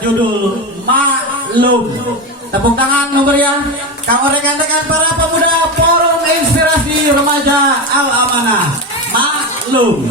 berjudul Maklum. Tepuk tangan nomor ya. Kamu rekan-rekan para pemuda Forum Inspirasi Remaja Al Amanah. Maklum.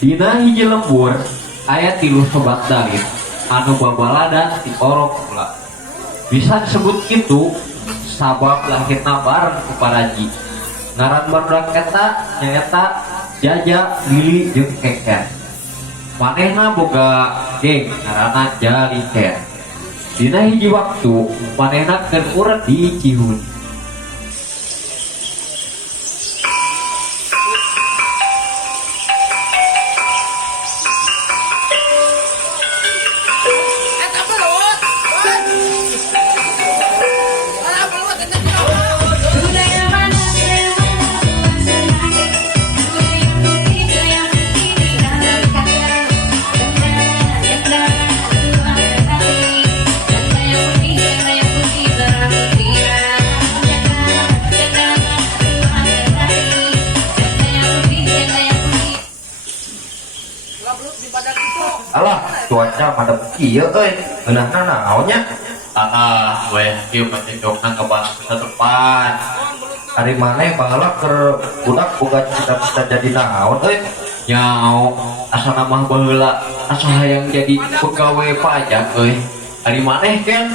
Dina hiji lembur aya 3 sobat dalit anu babalada di orok pula. Bisa disebut gitu sabab lahirna bareng ku paraji. Ngaran barudak eta nyaeta Jaja, Lili, jeung Keken. Manehna boga geng ngaranna Jaliken. Dina hiji waktu manehna keur urang di Cihuni. Alah, cuaca madep kieu euy. Geunahna naonnya? Weh, kieu pacekokna ngebahas masa depan. Ari maneh baheula keur budak boga cita-cita jadi naon euy? Nyao, asa mah baheula asa hayang jadi pegawai pajak euy. Ari maneh kan?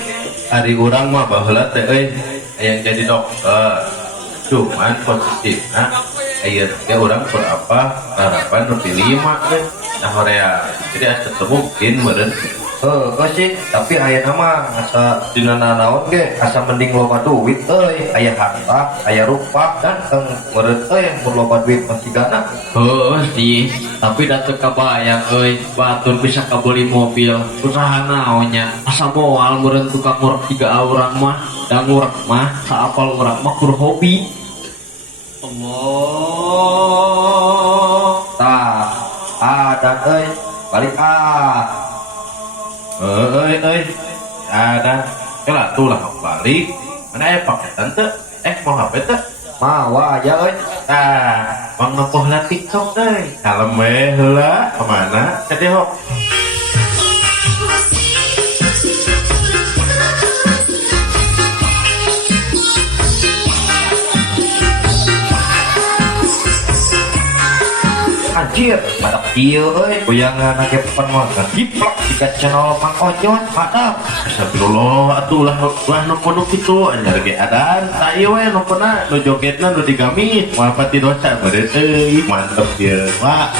Ari urang mah baheula teh euy hayang jadi dokter. Cuman positifna ayeuna ge urang berapa harapan lebih 5 euy. Nah Korea, jadi asa teu mungkin meureun. Sih, tapi ayeuna mah asa dina naon ge asa mending loba duit euy, aya harta, aya rupa, ganteng, meureun euy mun loba duit mah sigana. Heuh sih, tapi da teu kabayang euy, batur bisa kabeli mobil. Usaha naonnya? Asa moal meureun tukang ngurek 3 urang mah, da ngurek mah saapal urang mah kur hobi. Allah. Tah, ada euy, balik ada kela tuh lah balik mana ya paketan teh mau HP teh mawa aja euy. Mang nempuh lah TikTok deh kalem heula kemana jadi hok anjir pada kieu euy goyangan age pepan mah diplak jika channel Mang Ojon maaf astagfirullah atuh lah nu kudu kitu anyar ge adan ta ieu we nu pernah nu jogetna nu digamis moal pati dosa beureut euy mantep ieu wah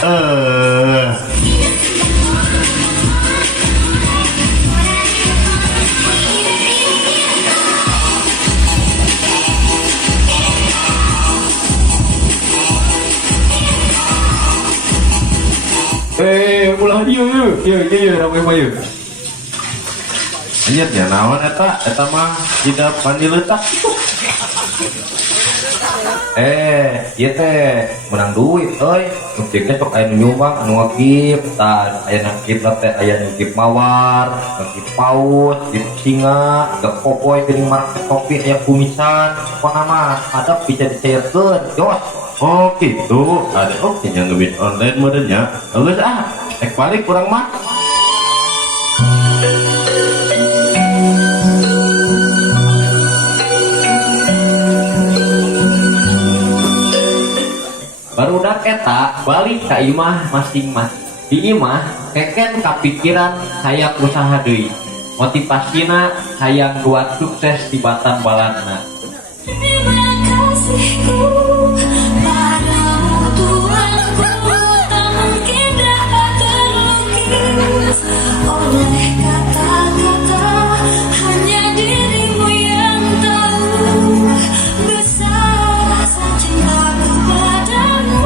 ulah ieu ramai mah ieu. Anjir nya naon eta mah tidak mandi letak. Ieu teh menang duit euy. Objeknya sok aya nu nyumbang anu ngagip, tah aya ngagip teh aya ngagip mawar, ngagip paus, ngagip singa, ngagip popoy geuning market kopi aya kumisan, pokona mah ada bisa dicairkeun. Jos. Oh gitu, ada oke yang ngebit online modenya. Geus ek balik kurang mah. Barudak eta balik ka imah masing-masing. Di imah keken kapikiran hayang usaha deui. Motivasina hayang buat sukses di batang balanna. Terima kasihku padamu Tuhanku, tak mungkin dapat terlukis oleh kata-kata, hanya dirimu yang tahu besar rasa cintaku padamu.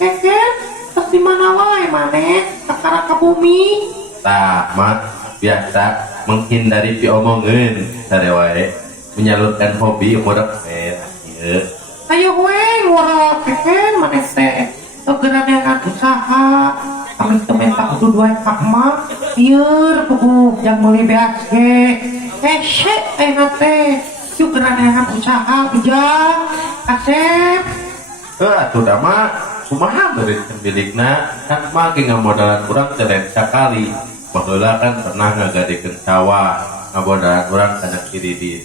Keken, terus di mana wae maneh? Kakara ke bumi. Tah mah biasa menghindari diomongeun sarewae menyalurkan hobi modok ieu. Ayo we ngorok keken maneh teh. Segera dengan usaha. Kami tementak kudu dua kak emak. Ieur kudu yang meuli beas ge. Syek ayeuna teh. Yuk geura dengan usaha bujang. Asep. Atuh da mah kumaha beureun bilikna kan mah ge ngamodalan urang teh lain sakali. Baheula kan pernah ngagadekeun sawah, ngamodalan urang kana kiridit.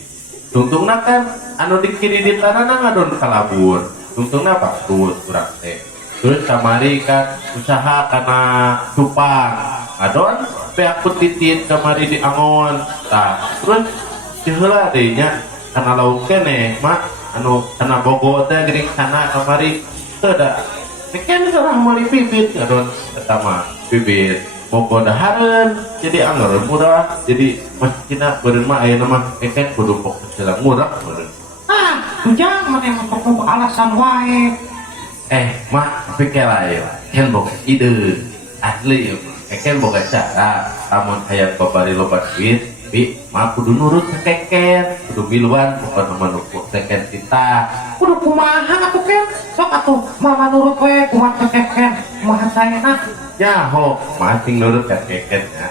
Tungtungna kan anu di kiridit tanana ngadon kalabur. Tungtungna bagus urang teh. Terus kamari kan usaha kana cupang. Adon beak petitit kamari di angon. Tah, terus diheula deui nya kana lauk keneh mah anu kana bogo teh geuning sana kamari teu da. Keken sareng meuli bibit ngadon eta mah bibit bogo dahareun jadi angeureun murah jadi masjidna beureun mah ayeuna mah keken kudu fokus heula murah beureun. Bujang maneh mah alasan wae. Mah pikir lain ken boga ide asli keken boga cara lamun hayang babari loba duit tapi mah kudu nurut ke keken kudu miluan bukan manuk keken kita Kudu kumaha atuh ken? Sok atuh mama nurut we kumaha keken. Kumaha saena? ya ho masing nurut ke keken ya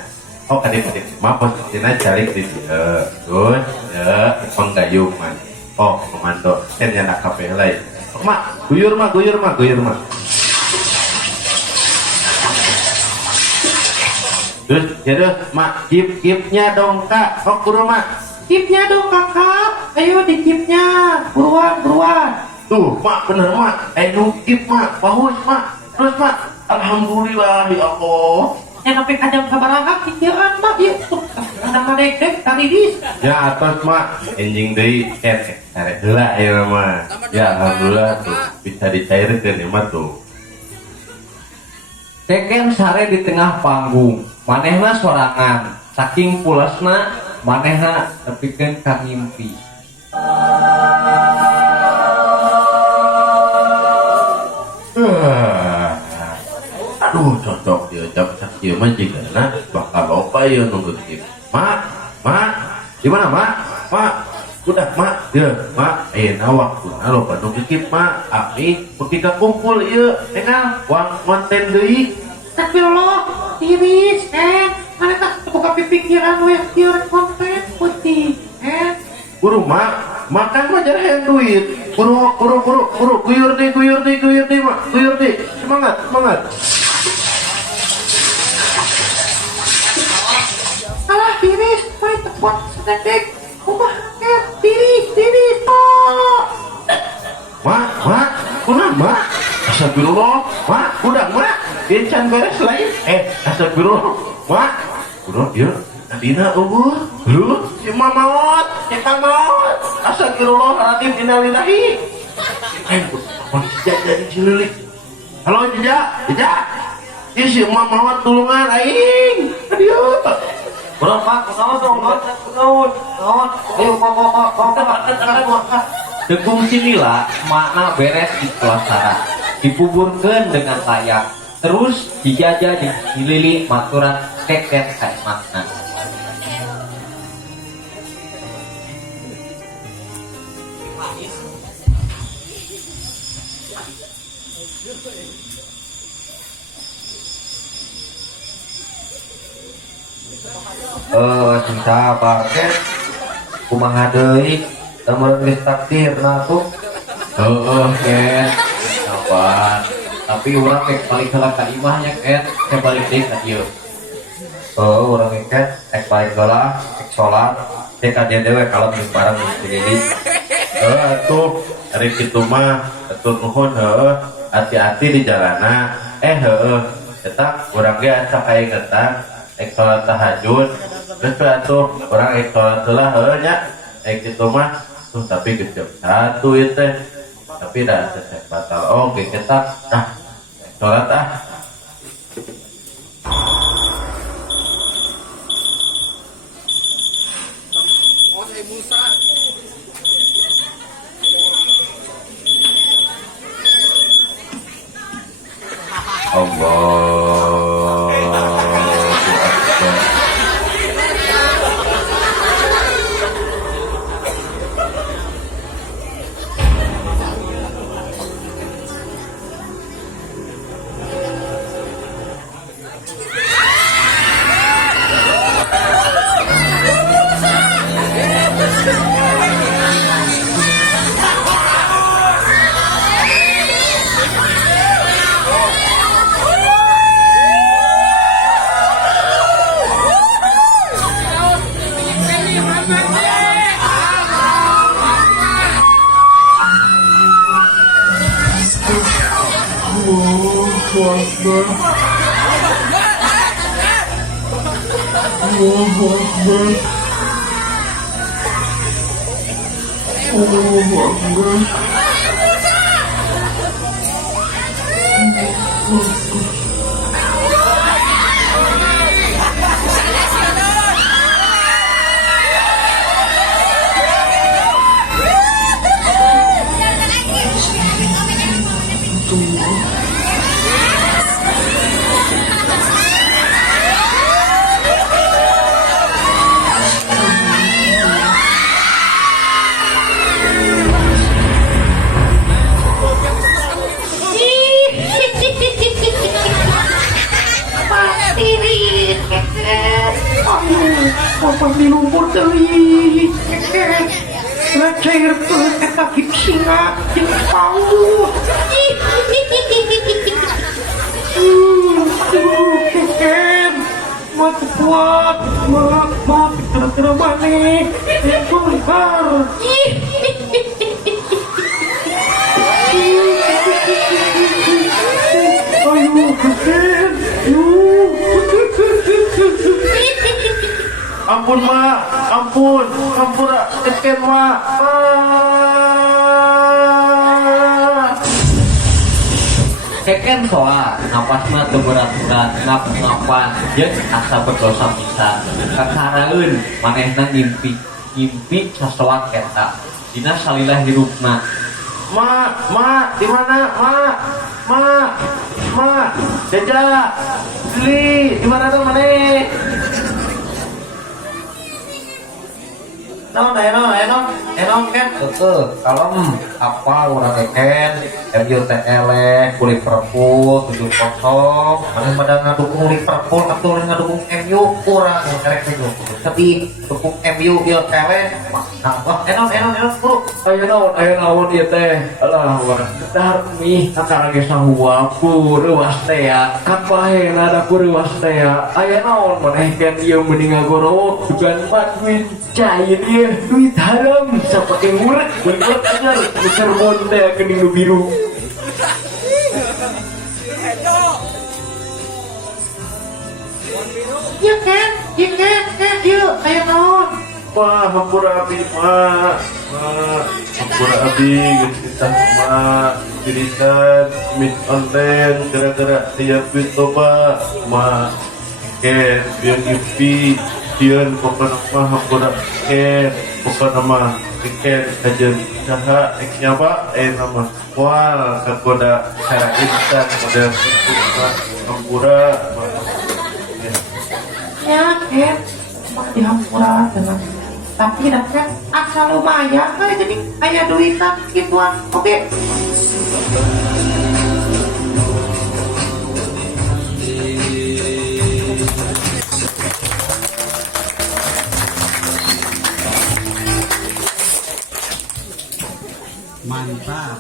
oh kadek-kadek mah posisinya cari di terus ya penggayung man oh komando ken yang nak kape lain mak guyur mah terus jadi mak kipnya dong kak kok kudu mak Kipnya dong kakak. Ayo di kipnya. Buruan. tuh mak bener mak nu kip mak bagus mak terus mak alhamdulillah ya Allah Yang sampai kadang sabaraha kikieuan mah ieu tuh. Kadang ngadek kali dis. ya atas mak enjing deui karek heula ya mah ya alhamdulillah tuh bisa dicairkeun ya mah tuh Keken sare di tengah panggung. Manehna sorangan. Saking pulasna manehna nepikeun ka ngimpi. aduh cocok dia jam sakieu mah jigana bakal loba ya nunggu kip mak di mana mak udah mak dia mak ayeuna waktuna loba nunggu kip mak abdi beuki ka kumpul ieu tengal uang konten deui Astagfirullah, tiris, mana tak buka pikiran we biar konten putih, buru mak makan mah jarang yang duit buru guyur nih mak guyur nih semangat alah tiris, main tekuat sedek, kumah tiris, oh. mak kunang mak astagfirullah mak udah mak encan beres lain astagfirullah mak udah dia Dina lu si mamawat kita maut astagfirullahaladzim innalillahi jadi cilik halo jejak ini si mamawat tulungan aing aduh Bro, Pak, naon. Degung sinila makna beres di kelasara dipuburkeun dengan layak terus dijajah di lili maturan keken kaimatna. Cinta paket kumaha deui lamun geus takdir nah tuh. Ken sabar, tapi urang rek balik heula ka imahnya Ken, teh balik deui ka dieu. Urang iket ek balik heula ek salat teh ka dieu dewe kalau bareng di lili. Atuh ari kitu mah atur nuhun hati-hati di jalana. Eta urang ge asa kaingetan ek salat tahajud terus atuh urang ek salat heula nya ek kitu mah tuh tapi geus jam 1 ieu teh tapi da teh batal oge kita salat Allahu Akbar. Apa di lumpur teri cair ke kaki singa yang tahu keken mati kuat mati kira-kira manik itu liar ayo keken ampun mak, ampun keken mak. Keken soal napasna teu berat-berat ngap-ngapan jeung asa berdosa pisan. Kakaraeun manehna ngimpi sasoak eta. Dina salilah hirupna. Mak, di mana mak, Jaja, Lili, di mana tuh maneh? Enon kan kalem apa orang eken MU TLE ku Liverpool 7-0 mana pada ngadukung Liverpool atau ngadukung MU kurang kerek itu tapi dukung MU ieu TLE enon bro Ayo naon ieu teh alah urang dahar mi akang ge sahua ku reuas teh ya kapaheuna da ku reuas teh ya aya naon maneh kan ieu mending ngagoro bukan mat duit cair ieu duit haram sapake ngurek bener ajar Cirebon teh geuning nu biru ya kan yuk ayo naon Wah, hampura abi mak, hampura abi kita mak pilihan mit online gara-gara tiap duit toba mak ken biar ngipi kian pokoknya mah hampura ken pokoknya mah ken kajian saha eknya pak nama wal kagoda cara instan model itu mak hampura Ya, emang dihampura dengan tapi dapat asal lumayan jadi kayak duitan gituan. Oke. Mantap.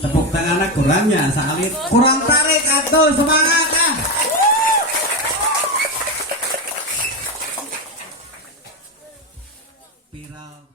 Tepuk tangannya kurangnya salit. Kurang tarik atuh semangat ah. Viral.